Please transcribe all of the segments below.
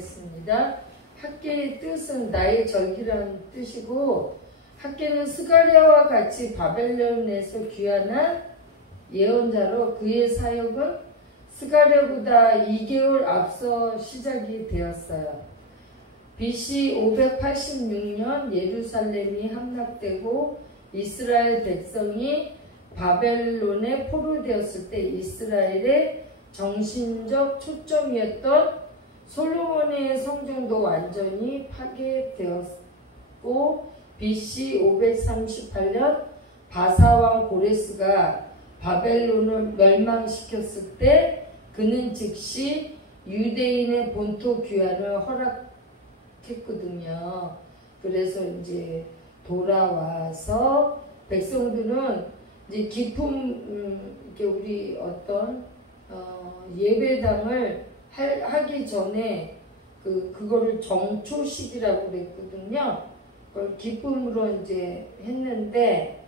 보겠습니다. 학계의 뜻은 나의 절기라는 뜻이고, 학계는 스가랴와 같이 바벨론에서 귀환한 예언자로 그의 사역은 스가랴보다 2개월 앞서 시작이 되었어요. BC 586년 예루살렘이 함락되고 이스라엘 백성이 바벨론에 포로되었을 때 이스라엘의 정신적 초점이었던 솔로몬의 성전도 완전히 파괴되었고, BC 538년 바사왕 고레스가 바벨론을 멸망시켰을 때 그는 즉시 유대인의 본토 귀환을 허락했거든요. 그래서 이제 돌아와서 백성들은 이제 이렇게 우리 어떤 예배당을 하기 전에 그거를 정초식이라고 그랬거든요. 그걸 기쁨으로 이제 했는데,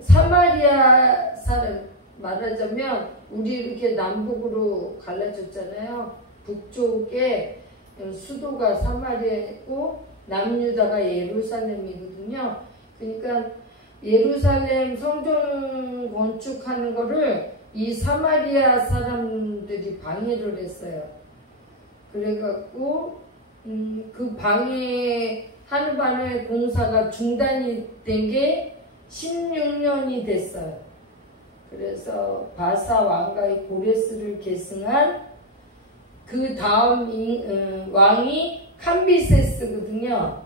사마리아 사람 말하자면 우리 이렇게 남북으로 갈라졌잖아요. 북쪽에 수도가 사마리아고 남유다가 예루살렘이거든요. 그러니까 예루살렘 성전 건축하는 거를 이 사마리아 사람들이 방해를 했어요. 그래갖고 그 방해하는 바람에 공사가 중단이 된 게 16년이 됐어요. 그래서 바사 왕가의 고레스를 계승한 그 다음 왕이 캄비세스거든요.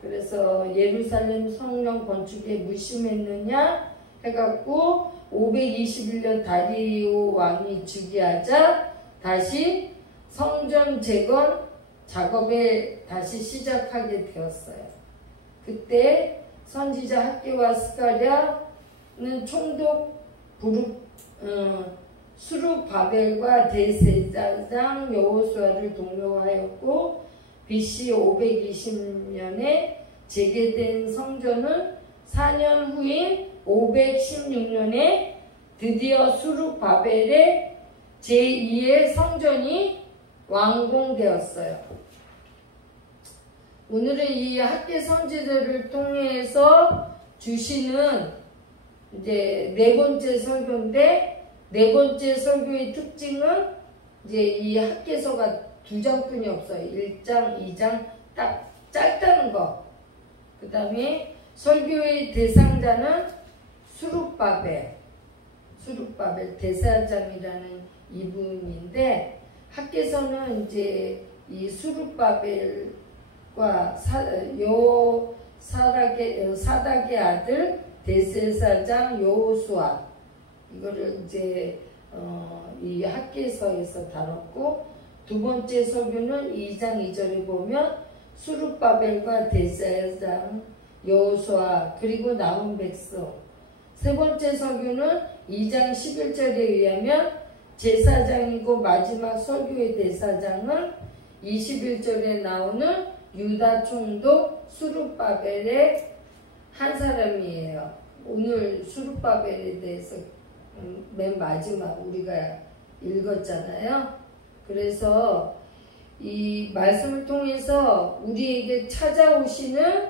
그래서 예루살렘 성령 건축에 무심했느냐 해갖고 521년 다리오 왕이 즉위하자 다시 성전 재건 작업에 다시 시작하게 되었어요. 그때 선지자 학개와 스가랴는 총독 수룹바벨과 대제사장 여호수아를 독려하였고, BC 520년에 재개된 성전은 4년 후인 516년에 드디어 수룹바벨의 제2의 성전이 완공되었어요. 오늘은 이 학계 선지자를 통해서 주시는 이제 네 번째 설교인데, 네 번째 설교의 특징은 이제 이 학계서가 2장뿐이 없어요. 1장, 2장 딱 짧다는 거. 그 다음에 설교의 대상자는 수룹바벨 대사장이라는 이분인데, 학계서는 이제 이 수룹바벨과 사닥의 아들 대제사장 여호수아, 이거를 이제 이 학계서에서 다뤘고, 두 번째 설교는 2장 2절에 보면 수룹바벨과 대제사장 여호수아 그리고 남은 백성. 세 번째 설교는 2장 11절에 의하면 제사장이고 마지막 설교의 대사장은 21절에 나오는 유다 총독 수룹바벨의 한 사람이에요. 오늘 수룹바벨에 대해서 맨 마지막 우리가 읽었잖아요. 그래서 이 말씀을 통해서 우리에게 찾아오시는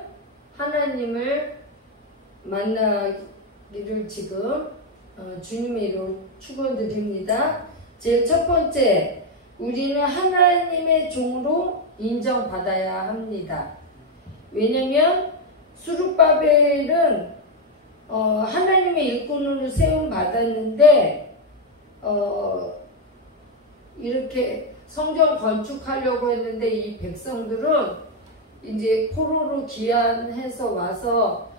하나님을 만나기를 지금 주님의 이름으로 축원드립니다. 제일 첫 번째, 우리는 하나님의 종으로 인정받아야 합니다. 왜냐면 수룹바벨은 하나님의 일꾼으로 세움 받았는데 이렇게 성전 건축하려고 했는데 이 백성들은 이제 포로로 귀환해서 와서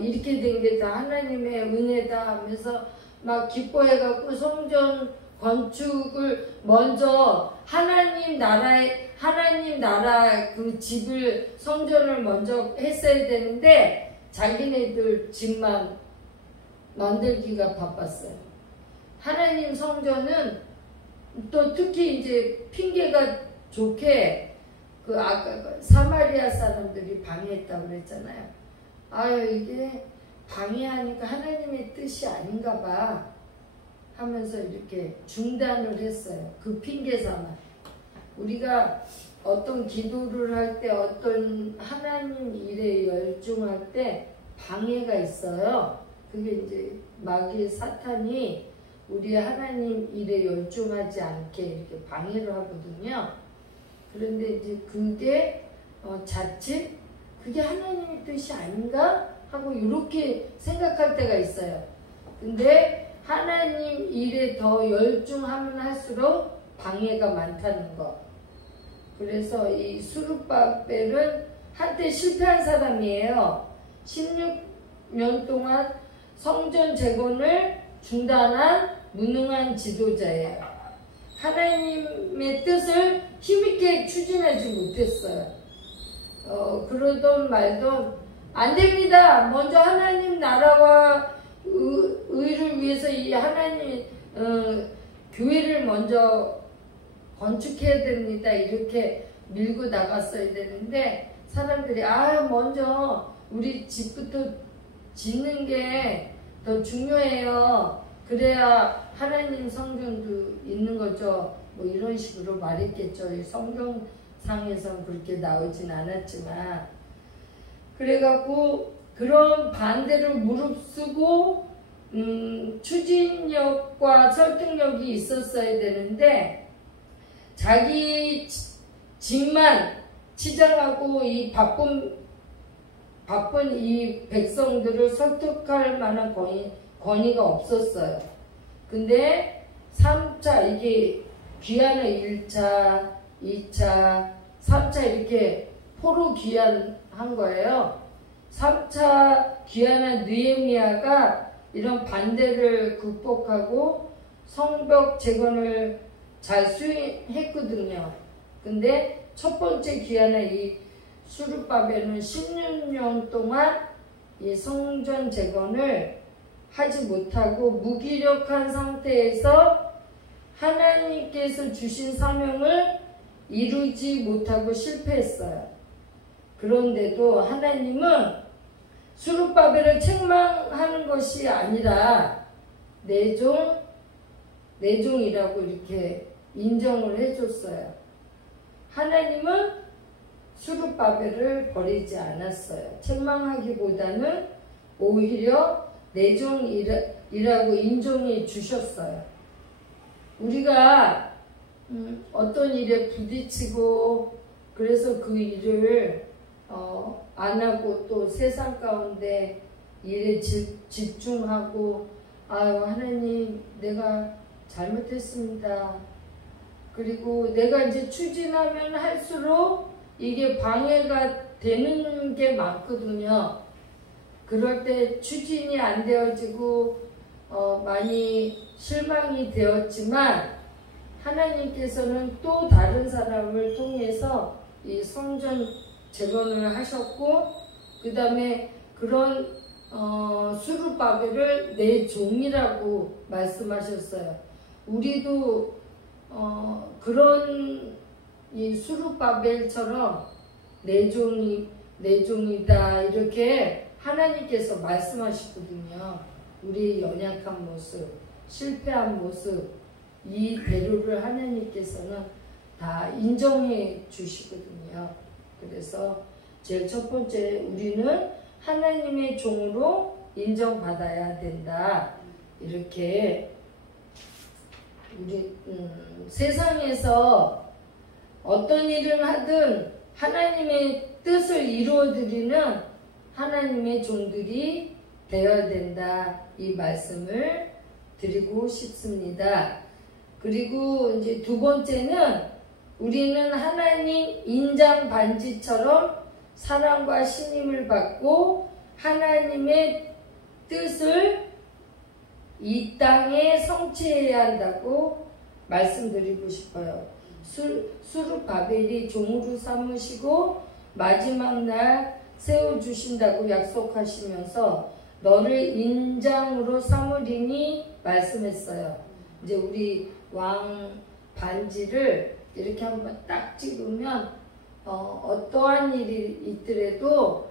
이렇게 된 게 다 하나님의 은혜다 하면서 막 기뻐해갖고 성전 건축을 먼저 하나님 나라 그 집을 성전을 먼저 했어야 되는데 자기네들 집만 만들기가 바빴어요. 하나님 성전은 또 특히 이제 핑계가 좋게 그 아까 사마리아 사람들이 방해했다고 그랬잖아요. 아유, 이게 방해하니까 하나님의 뜻이 아닌가 봐 하면서 이렇게 중단을 했어요. 그 핑계 삼아. 우리가 어떤 기도를 할 때, 어떤 하나님 일에 열중할 때 방해가 있어요. 그게 이제 마귀의 사탄이 우리 하나님 일에 열중하지 않게 이렇게 방해를 하거든요. 그런데 이제 그게 자칫 그게 하나님의 뜻이 아닌가 하고 이렇게 생각할 때가 있어요. 근데 하나님 일에 더 열중하면 할수록 방해가 많다는 거. 그래서 이 수룹바벨은 한때 실패한 사람이에요. 16년 동안 성전 재건을 중단한 무능한 지도자예요. 하나님의 뜻을 힘있게 추진하지 못했어요. 그러던 말던 안 됩니다. 먼저 하나님 나라와 의를 위해서 이 하나님 교회를 먼저 건축해야 됩니다. 이렇게 밀고 나갔어야 되는데 사람들이 먼저 우리 집부터 짓는 게 더 중요해요. 그래야 하나님 성전도 있는 거죠. 뭐 이런 식으로 말했겠죠. 이 성경상에서는 그렇게 나오진 않았지만 그래갖고 그런 반대를 무릅쓰고 추진력과 설득력이 있었어야 되는데 자기 집만 치장하고 이 바쁜 이 백성들을 설득할 만한 권위가 없었어요. 근데 3차 이게 귀환의 1차, 2차, 3차 이렇게 포로 귀환한 거예요. 3차 귀환한 느헤미야가 이런 반대를 극복하고 성벽 재건을 잘 수행했거든요. 근데 첫 번째 귀환한 이 수룹바벨은 16년 동안 이 성전 재건을 하지 못하고 무기력한 상태에서 하나님께서 주신 사명을 이루지 못하고 실패했어요. 그런데도 하나님은 수룹바벨을 책망하는 것이 아니라 내종이라고 이렇게 인정을 해줬어요. 하나님은 수룹바벨을 버리지 않았어요. 책망하기보다는 오히려 내종이라고 인정해 주셨어요. 우리가 어떤 일에 부딪히고 그래서 그 일을 안 하고 또 세상 가운데 일에 집중하고 하나님 내가 잘못했습니다. 그리고 내가 이제 추진하면 할수록 이게 방해가 되는 게 많거든요. 그럴 때 추진이 안 되어지고 많이 실망이 되었지만 하나님께서는 또 다른 사람을 통해서 이 성전 재건을 하셨고 그 다음에 그런 수룹바벨을 내 종이라고 말씀하셨어요. 우리도 그런 이 수룹바벨처럼 내 종이다 이렇게 하나님께서 말씀하시거든요. 우리의 연약한 모습, 실패한 모습 이 대로를 하나님께서는 다 인정해 주시거든요. 그래서 제일 첫 번째 우리는 하나님의 종으로 인정받아야 된다. 이렇게 우리 세상에서 어떤 일을 하든 하나님의 뜻을 이루어드리는 하나님의 종들이 되어야 된다. 이 말씀을 드리고 싶습니다. 그리고 이제 두 번째는 우리는 하나님 인장 반지처럼 사랑과 신임을 받고 하나님의 뜻을 이 땅에 성취해야 한다고 말씀드리고 싶어요. 수룹바벨이 종으로 삼으시고 마지막 날 세워주신다고 약속하시면서 너를 인장으로 삼으리니 말씀했어요. 이제 우리 왕 반지를 이렇게 한번 딱 찍으면 어떠한 일이 있더라도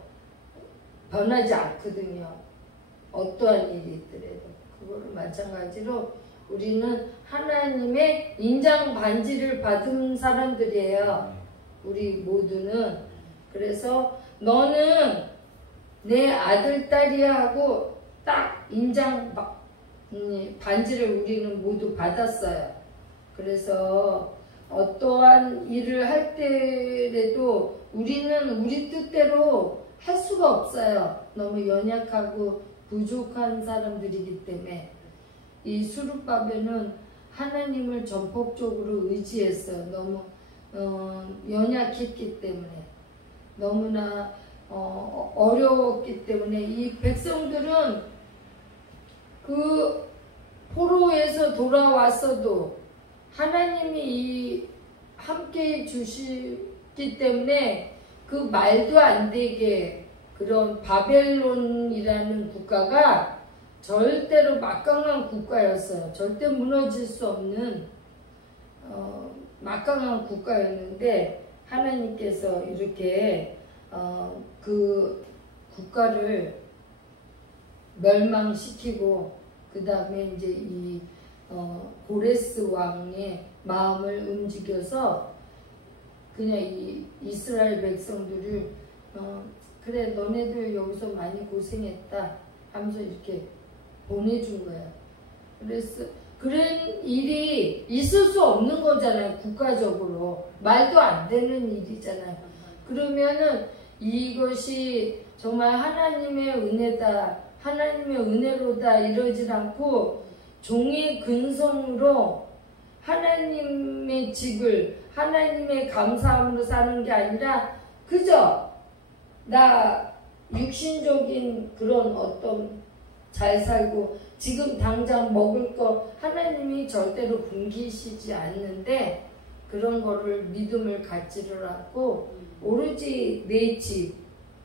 변하지 않거든요. 어떠한 일이 있더라도. 그거를 마찬가지로 우리는 하나님의 인장 반지를 받은 사람들이에요. 우리 모두는. 그래서 너는 내 아들, 딸이야 하고 딱 인장 반지를 우리는 모두 받았어요. 그래서 어떠한 일을 할 때라도 우리는 우리 뜻대로 할 수가 없어요. 너무 연약하고 부족한 사람들이기 때문에. 이 수룹바벨은 하나님을 전폭적으로 의지했어요. 너무 연약했기 때문에, 너무나 어려웠기 때문에. 이 백성들은 그 포로에서 돌아왔어도 하나님이 함께 주시기 때문에 그 말도 안 되게 그런 바벨론이라는 국가가 절대로 막강한 국가였어요. 절대 무너질 수 없는 막강한 국가였는데 하나님께서 이렇게 그 국가를 멸망시키고 그 다음에 이제 이 고레스 왕의 마음을 움직여서 그냥 이 이스라엘 백성들을 그래 너네들 여기서 많이 고생했다 하면서 이렇게 보내준 거야. 그래서 그런 일이 있을 수 없는 거잖아요. 국가적으로 말도 안 되는 일이잖아요. 그러면은 이것이 정말 하나님의 은혜다, 하나님의 은혜로다 이러질 않고 종의 근성으로 하나님의 집을 하나님의 감사함으로 사는 게 아니라 그저 나 육신적인 그런 어떤 잘 살고 지금 당장 먹을 거 하나님이 절대로 굶기시지 않는데 그런 거를 믿음을 갖지를 않고 오로지 내 집,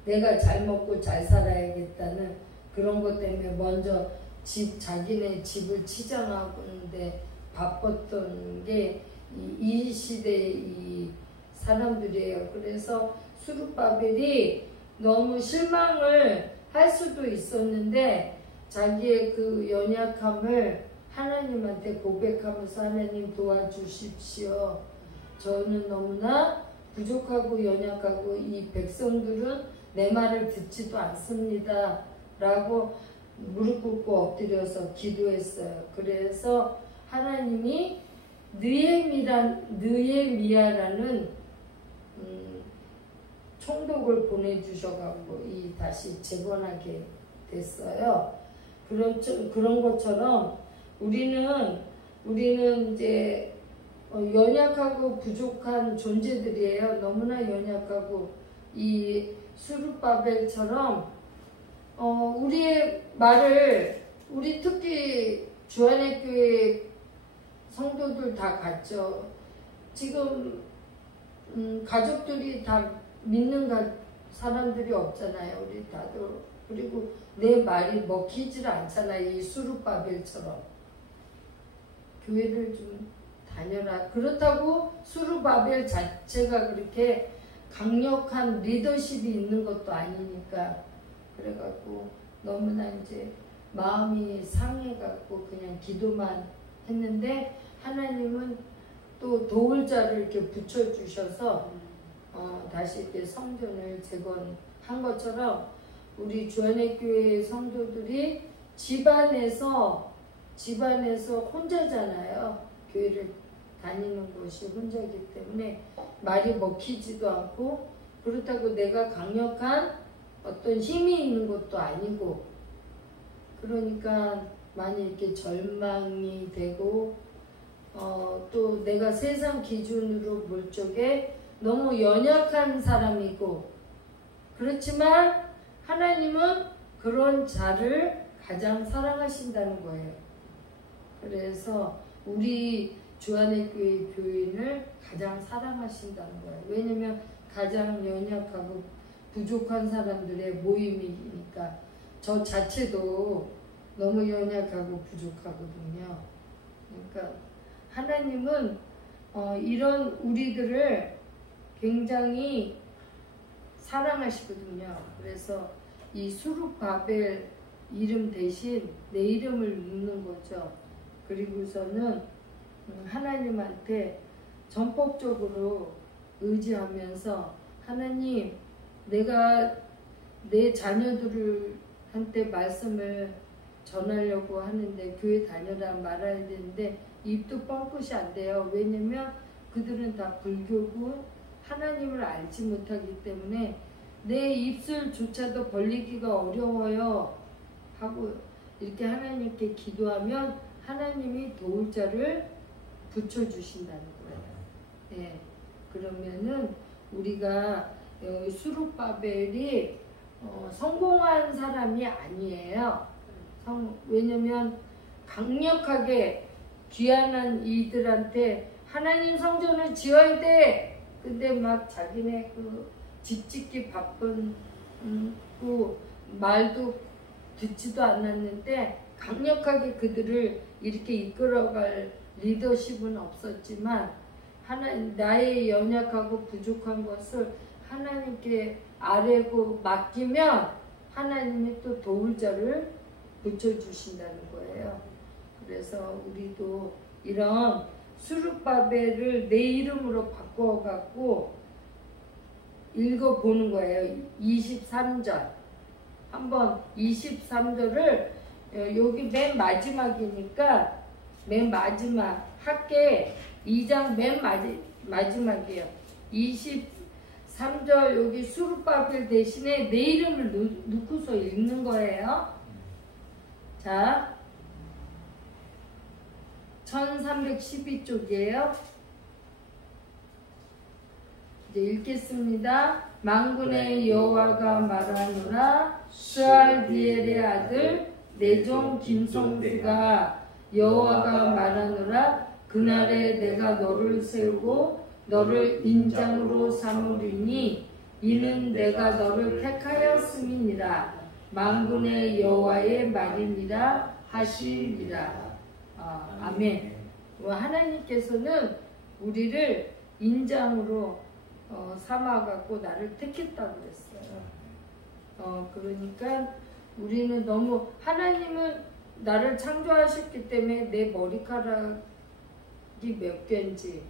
내가 잘 먹고 잘 살아야겠다는 그런 것 때문에 먼저 자기네 집을 치장하는데 바빴던 게 이 시대의 이 사람들이에요. 그래서 수룹바벨이 너무 실망을 할 수도 있었는데 자기의 그 연약함을 하나님한테 고백하면서 하나님 도와주십시오. 저는 너무나 부족하고 연약하고 이 백성들은 내 말을 듣지도 않습니다. 라고 무릎 꿇고 엎드려서 기도했어요. 그래서 하나님이 느헤미야라는 총독을 보내주셔갖고 다시 재건하게 됐어요. 그런 것처럼 우리는 이제 연약하고 부족한 존재들이에요. 너무나 연약하고 이 수룹바벨처럼 우리의 말을 우리 특히 주안의 교회 성도들 다 같죠. 지금 가족들이 다 믿는 사람들이 없잖아요. 우리 다들. 그리고 내 말이 먹히질 않잖아요. 이 수룹바벨처럼. 교회를 좀 다녀라. 그렇다고 수룹바벨 자체가 그렇게 강력한 리더십이 있는 것도 아니니까. 그래갖고 너무나 이제 마음이 상해갖고 그냥 기도만 했는데 하나님은 또 도울 자를 이렇게 붙여주셔서 다시 이렇게 성전을 재건한 것처럼 우리 주안의 교회 성도들이 집안에서 혼자잖아요. 교회를 다니는 곳이 혼자이기 때문에 말이 먹히지도 않고 그렇다고 내가 강력한 어떤 힘이 있는 것도 아니고 그러니까 많이 이렇게 절망이 되고 또 내가 세상 기준으로 볼 적에 너무 연약한 사람이고 그렇지만 하나님은 그런 자를 가장 사랑하신다는 거예요. 그래서 우리 주안의 교회 교인을 가장 사랑하신다는 거예요. 왜냐면 가장 연약하고 부족한 사람들의 모임이니까 저 자체도 너무 연약하고 부족하거든요. 그러니까 하나님은 이런 우리들을 굉장히 사랑하시거든요. 그래서 이 수룹바벨 이름 대신 내 이름을 묻는 거죠. 그리고서는 하나님한테 전폭적으로 의지하면서 하나님, 내가 내 자녀들한테 말씀을 전하려고 하는데 교회 다녀라 말아야 되는데 입도 뻥끗이 안 돼요. 왜냐면 그들은 다 불교고 하나님을 알지 못하기 때문에 내 입술조차도 벌리기가 어려워요 하고 이렇게 하나님께 기도하면 하나님이 도울 자를 붙여주신다는 거예요. 네. 그러면은 우리가 수룹바벨이 성공한 사람이 아니에요. 왜냐면 강력하게 귀환한 이들한테 하나님 성전을 지어야 돼. 근데 막 자기네 그 집 짓기 바쁜 말도 듣지도 않았는데 강력하게 그들을 이렇게 이끌어갈 리더십은 없었지만 나의 연약하고 부족한 것을 하나님께 아뢰고 맡기면 하나님이 또 도울 자를 붙여주신다는 거예요. 그래서 우리도 이런 수룹바벨을 내 이름으로 바꿔갖고 읽어보는 거예요. 23절. 한번 23절을 여기 맨 마지막이니까 맨 마지막 학계 2장 맨 마지막이에요. 23절 여기 수룹바벨 대신에 내 이름을 넣고서 읽는 거예요. 자, 1312쪽이에요. 이제 읽겠습니다. 만군의 여호와가 말하노라. 스알디엘의 아들 내 종 김성수가 여호와가 말하노라. 그날에 내가 너를 세우고 너를 인장으로 삼으리니 이는 내가 너를 택하였음이니라. 만군의 여호와의 말이니라 하시니라. 아멘. 하나님께서는 우리를 인장으로 삼아갖고 나를 택했다고 그랬어요. 그러니까 우리는 너무 하나님은 나를 창조하셨기 때문에 내 머리카락이 몇 개인지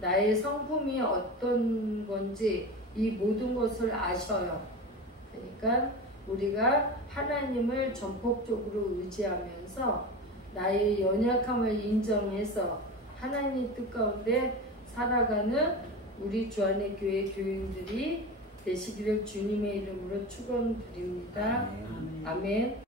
나의 성품이 어떤 건지 이 모든 것을 아셔요. 그러니까 우리가 하나님을 전폭적으로 의지하면서 나의 연약함을 인정해서 하나님 뜻 가운데 살아가는 우리 주안의 교회 교인들이 되시기를 주님의 이름으로 축원드립니다. 아멘.